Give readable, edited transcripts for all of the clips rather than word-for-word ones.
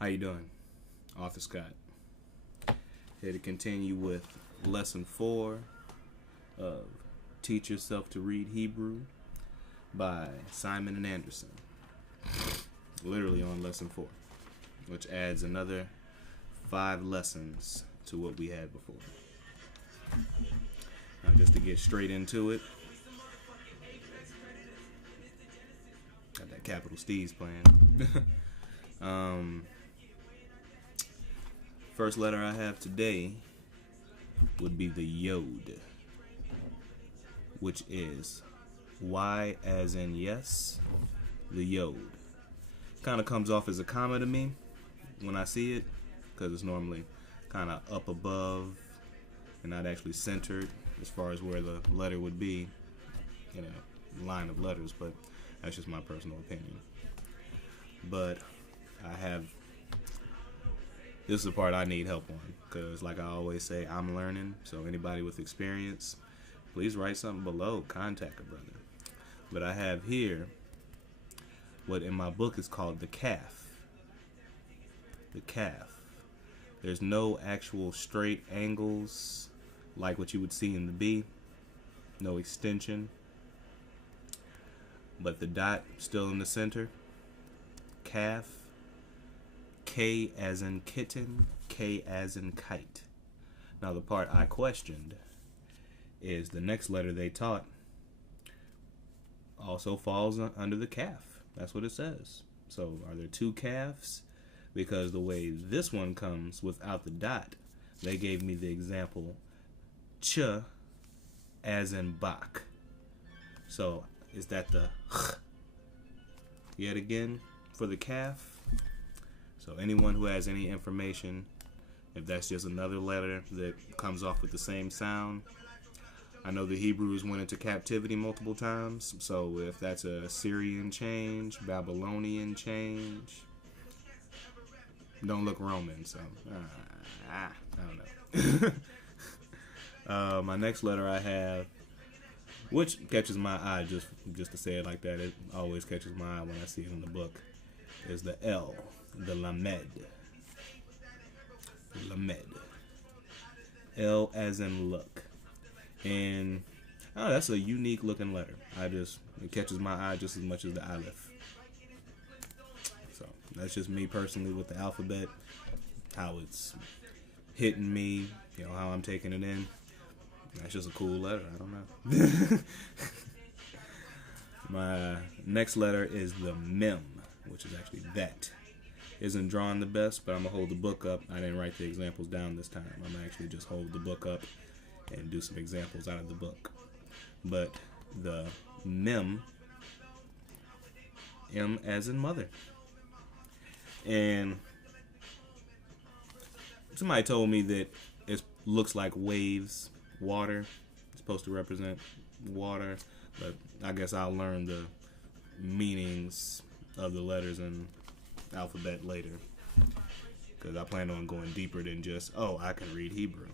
How you doing? Arthur Scott. Here to continue with lesson 4 of Teach Yourself to Read Hebrew by Simon and Anderson. Literally on lesson 4, which adds another 5 lessons to what we had before. Now just to get straight into it, got that Capital Steez playing. First letter I have today would be the Yod, which is Y as in yes, the Yod. Kind of comes off as a comma to me when I see it, because it's normally kind of up above and not actually centered as far as where the letter would be in a line of letters, but that's just my personal opinion. But this is the part I need help on, because like I always say, I'm learning, so anybody with experience, please write something below, contact a brother. But I have here what in my book is called the calf. The calf. There's no actual straight angles like what you would see in the B, no extension, but the dot still in the center. Calf. K as in kitten, K as in kite. Now the part I questioned is the next letter they taught also falls under the calf. That's what it says. So are there 2 calves? Because the way this one comes without the dot, they gave me the example ch as in bak. So is that the yet again for the calf? So anyone who has any information, if that's just another letter that comes off with the same sound. I know the Hebrews went into captivity multiple times, so if that's a Assyrian change, Babylonian change, don't look Roman, so I don't know. My next letter I have, which catches my eye just to say it like that, it always catches my eye when I see it in the book, is the L. The Lamed. Lamed. L as in look. And that's a unique looking letter. It catches my eye just as much as the Aleph. So that's just me personally with the alphabet, how it's hitting me, how I'm taking it in. That's just a cool letter. I don't know. My next letter is the Mem, which is actually that. Isn't drawn the best, but I'm going to hold the book up. I didn't write the examples down this time. I'm going to actually just hold the book up and do some examples out of the book. But the Mem, M as in mother. And somebody told me that it looks like waves, water. It's supposed to represent water, but I guess I'll learn the meanings of the letters and alphabet later, because I plan on going deeper than just I can read Hebrew.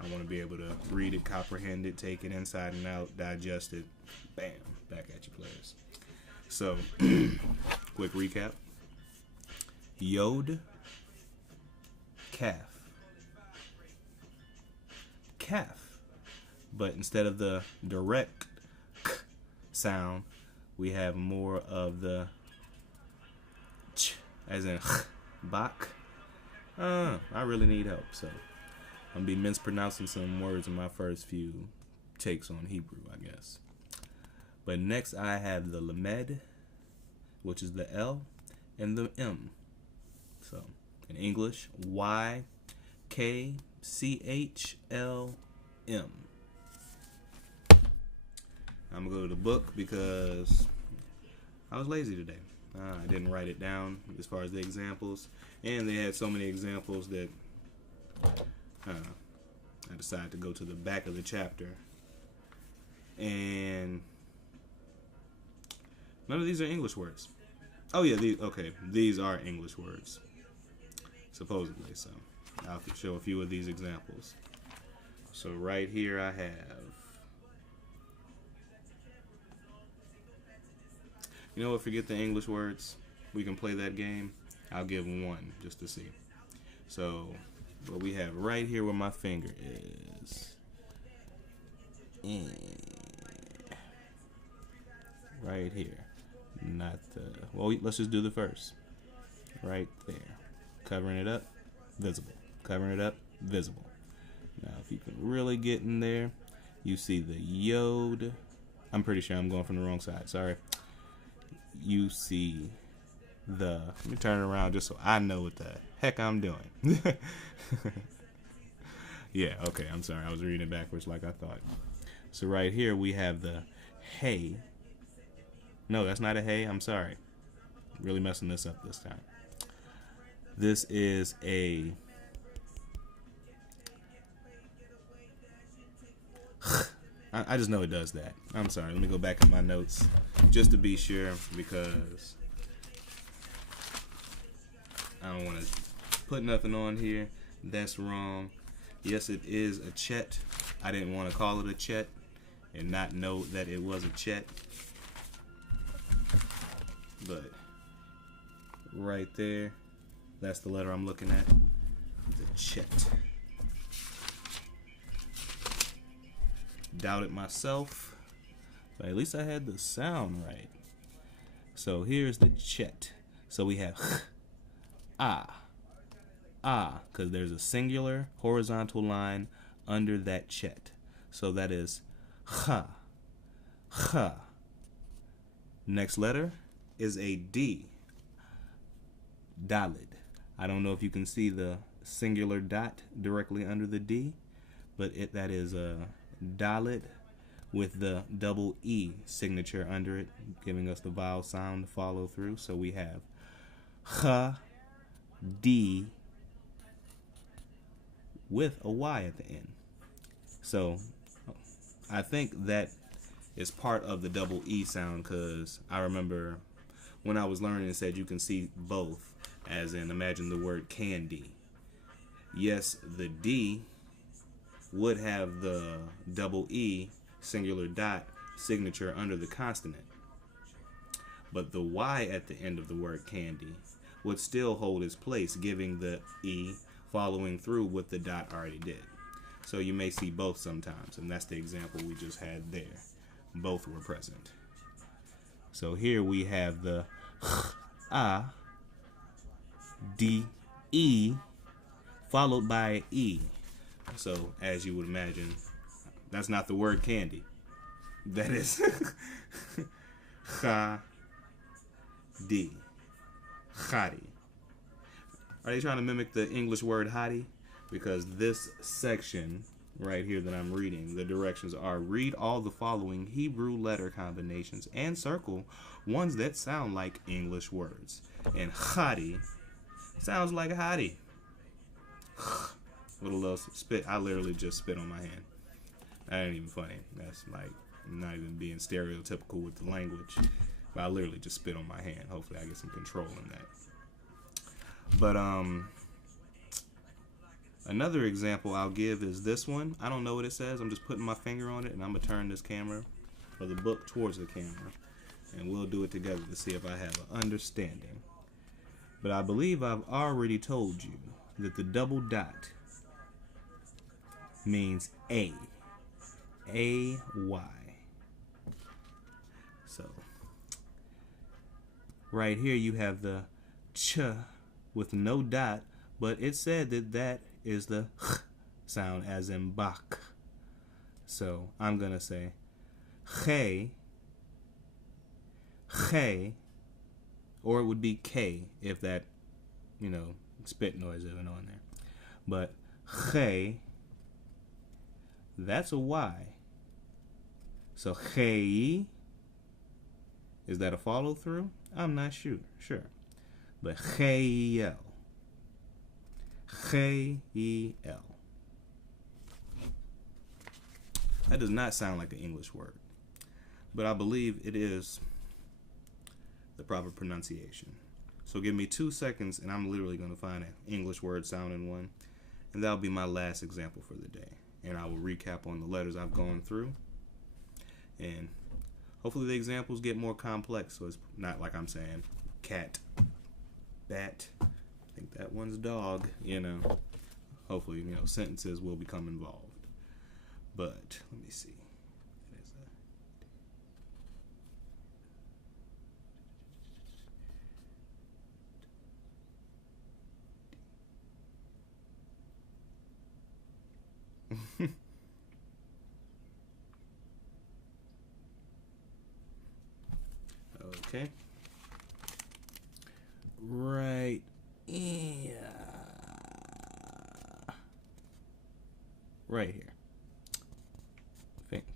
I want to be able to read it, comprehend it, take it inside and out, digest it. Bam, back at you players. So quick recap: Yod, calf, calf, but instead of the direct k sound, we have more of the ch as in bak. I really need help, so I'm gonna be mispronouncing some words in my first few takes on Hebrew, I guess. But next I have the Lamed, which is the L, and the M. So in English, Y K C H L M. I'm gonna go to the book because I was lazy today. I didn't write it down as far as the examples, and they had so many examples that I decided to go to the back of the chapter, and none of these are English words. Oh yeah, these are English words, supposedly, so I'll show a few of these examples. So right here I have, forget the English words. We can play that game. I'll give one just to see. So what we have right here where my finger is, right here, not the, well, let's just do the first. Right there, covering it up, visible, covering it up, visible. Now if you can really get in there, you see the yod. I'm pretty sure I'm going from the wrong side, sorry. You see the, let me turn it around just so I know what the heck I'm doing. Yeah, okay, I'm sorry, I was reading it backwards like I thought. So right here we have the hey. No, that's not a hey, I'm sorry. Really messing this up this time. This is a I just know it does that. I'm sorry, let me go back in my notes just to be sure, because I don't want to put nothing on here that's wrong. Yes, it is a chet. I didn't want to call it a chet and not know that it was a chet. But right there, that's the letter I'm looking at. The chet. Doubted myself, but at least I had the sound right. So here's the chet. So we have because there's a singular horizontal line under that chet. So that is ha. Next letter is a D. Dalid. I don't know if you can see the singular dot directly under the D, but that is a Dalid with the double E signature under it, giving us the vowel sound to follow through. So we have ha, D with a Y at the end. So I think that is part of the double E sound, because I remember when I was learning it said you can see both, as in imagine the word candy. Yes, the D would have the double E singular dot signature under the consonant, but the Y at the end of the word candy would still hold its place, giving the E following through what the dot already did. So you may see both sometimes, and that's the example we just had there. Both were present. So here we have the A, D, E, followed by E. So as you would imagine, that's not the word candy. That is Cha, D, Khadi. Are they trying to mimic the English word hottie? Because this section right here that I'm reading, the directions are: read all the following Hebrew letter combinations and circle ones that sound like English words. And hottie sounds like a hottie. With a little spit. I literally just spit on my hand. That ain't even funny. That's like not even being stereotypical with the language. But I literally just spit on my hand. Hopefully I get some control in that. But another example I'll give is this one. I don't know what it says. I'm just putting my finger on it, and I'm going to turn this camera, or the book, towards the camera. And we'll do it together to see if I have an understanding. But I believe I've already told you that the double dot means A. A-Y. So, right here you have the ch with no dot, but it said that that is the sound, as in bak. So I'm gonna say hey, or it would be K if that, spit noise isn't on there. But hey, that's a Y. So hey, is that a follow through? I'm not sure. But Chayel. That does not sound like an English word, but I believe it is the proper pronunciation. So give me 2 seconds and I'm literally going to find an English word sounding one, and that'll be my last example for the day. And I will recap on the letters I've gone through, and hopefully the examples get more complex, so it's not like I'm saying cat, bat. I think that one's dog, you know. Hopefully, you know, sentences will become involved. But let me see. Okay. Right. Yeah. Right here.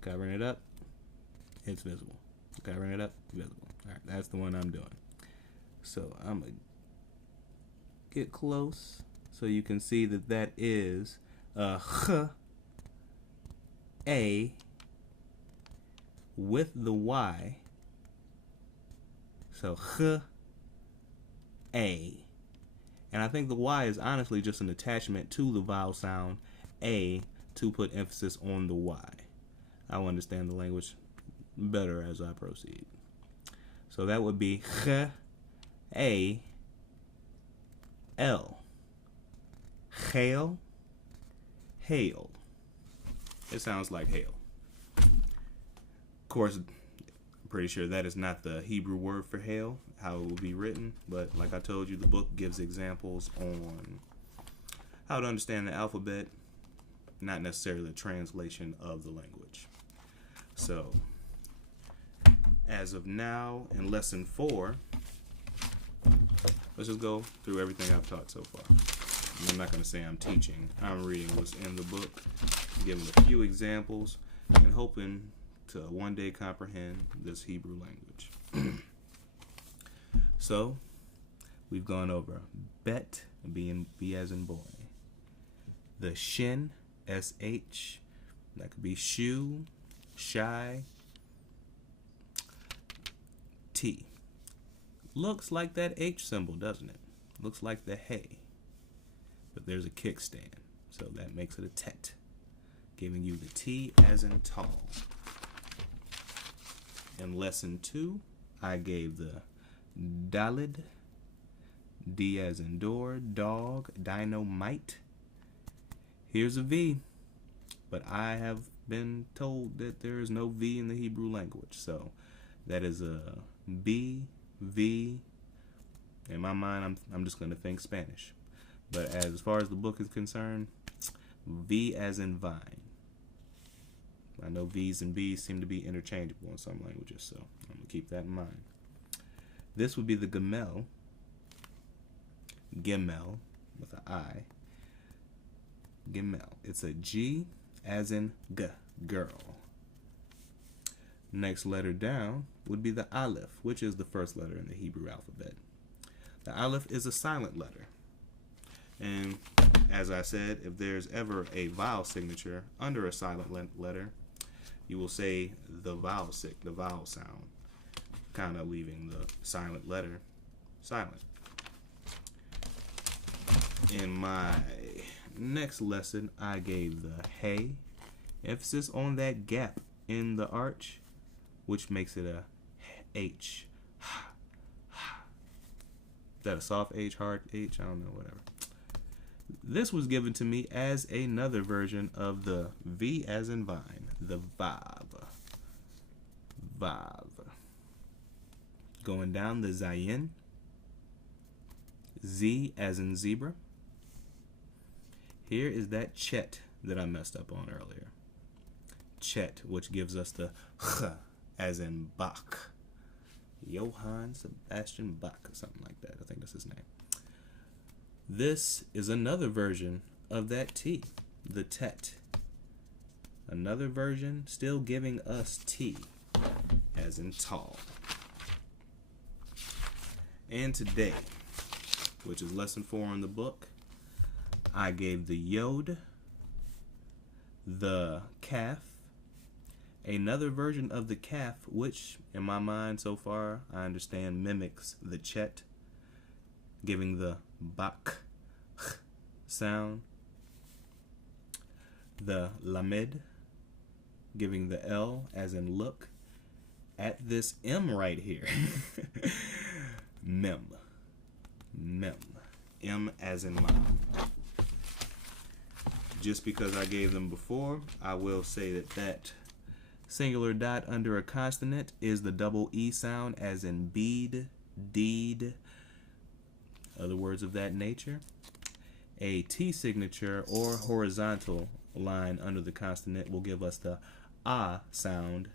Covering it up. It's visible. Covering it up. Visible. All right. That's the one I'm doing. So I'm going to get close so you can see that that is a h, a with the y. So h, a. And I think the y is honestly just an attachment to the vowel sound a to put emphasis on the y. I'll understand the language better as I proceed. So that would be h, a, l. Hail, hail. It sounds like hail. Of course, I'm pretty sure that is not the Hebrew word for hail, how it will be written, but like I told you, the book gives examples on how to understand the alphabet, not necessarily the translation of the language. So, as of now, in lesson 4, let's just go through everything I've taught so far. I'm not going to say I'm teaching. I'm reading what's in the book, giving a few examples, and hoping to one day comprehend this Hebrew language. So, we've gone over bet, B as in boy. The shin, SH, that could be shoe, shy, T. Looks like that H symbol, doesn't it? Looks like the hey. But there's a kickstand, so that makes it a tet, giving you the T as in tall. In lesson 2, I gave the Dalid, D as in door, dog, dynamite. Here's a V, but I have been told that there is no V in the Hebrew language, so that is a B, V. In my mind, I'm just going to think Spanish. But as far as the book is concerned, V as in vine. I know V's and B's seem to be interchangeable in some languages, so I'm going to keep that in mind. This would be the Gimel, Gimel with an I. Gimel. It's a G as in G, girl. Next letter down would be the Aleph, which is the first letter in the Hebrew alphabet. The Aleph is a silent letter. And as I said, if there's ever a vowel signature under a silent letter, you will say the vowel sound, kind of leaving the silent letter silent. In my next lesson, I gave the hey, emphasis on that gap in the arch, which makes it a H. Is that a soft H, hard H? I don't know, whatever. This was given to me as another version of the V as in vine, the Vav. Vav. Going down the Zayin, Z as in zebra. Here is that Chet that I messed up on earlier. Chet, which gives us the Ch as in Bach. Johann Sebastian Bach or something like that. I think that's his name. This is another version of that T, the Tet. Another version still giving us T, as in tall. And today, which is lesson 4 in the book, I gave the Yod, the Kaf, another version of the Kaf, which in my mind so far, I understand mimics the Chet, giving the Bak sound. The Lamed, giving the L as in look at this M right here. Mem. mem. M as in mom. Just because I gave them before, I will say that singular dot under a consonant is the double E sound, as in bead, deed, other words of that nature. A T signature or horizontal line under the consonant will give us the ah sound,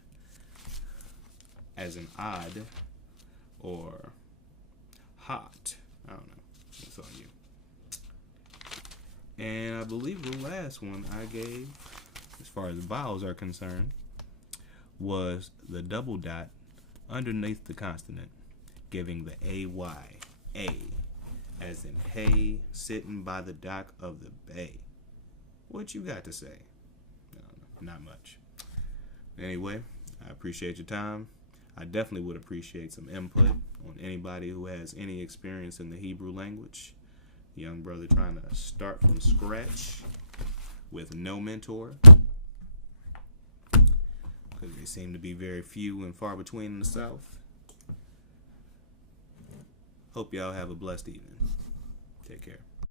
as in odd or hot. I don't know. It's on you. And I believe the last one I gave, as far as vowels are concerned, was the double dot underneath the consonant, giving the AY, A, as in hay, sitting by the dock of the bay. What you got to say? No, not much. Anyway, I appreciate your time. I definitely would appreciate some input on anybody who has any experience in the Hebrew language. Young brother trying to start from scratch with no mentor, because they seem to be very few and far between in the South. Hope y'all have a blessed evening. Take care.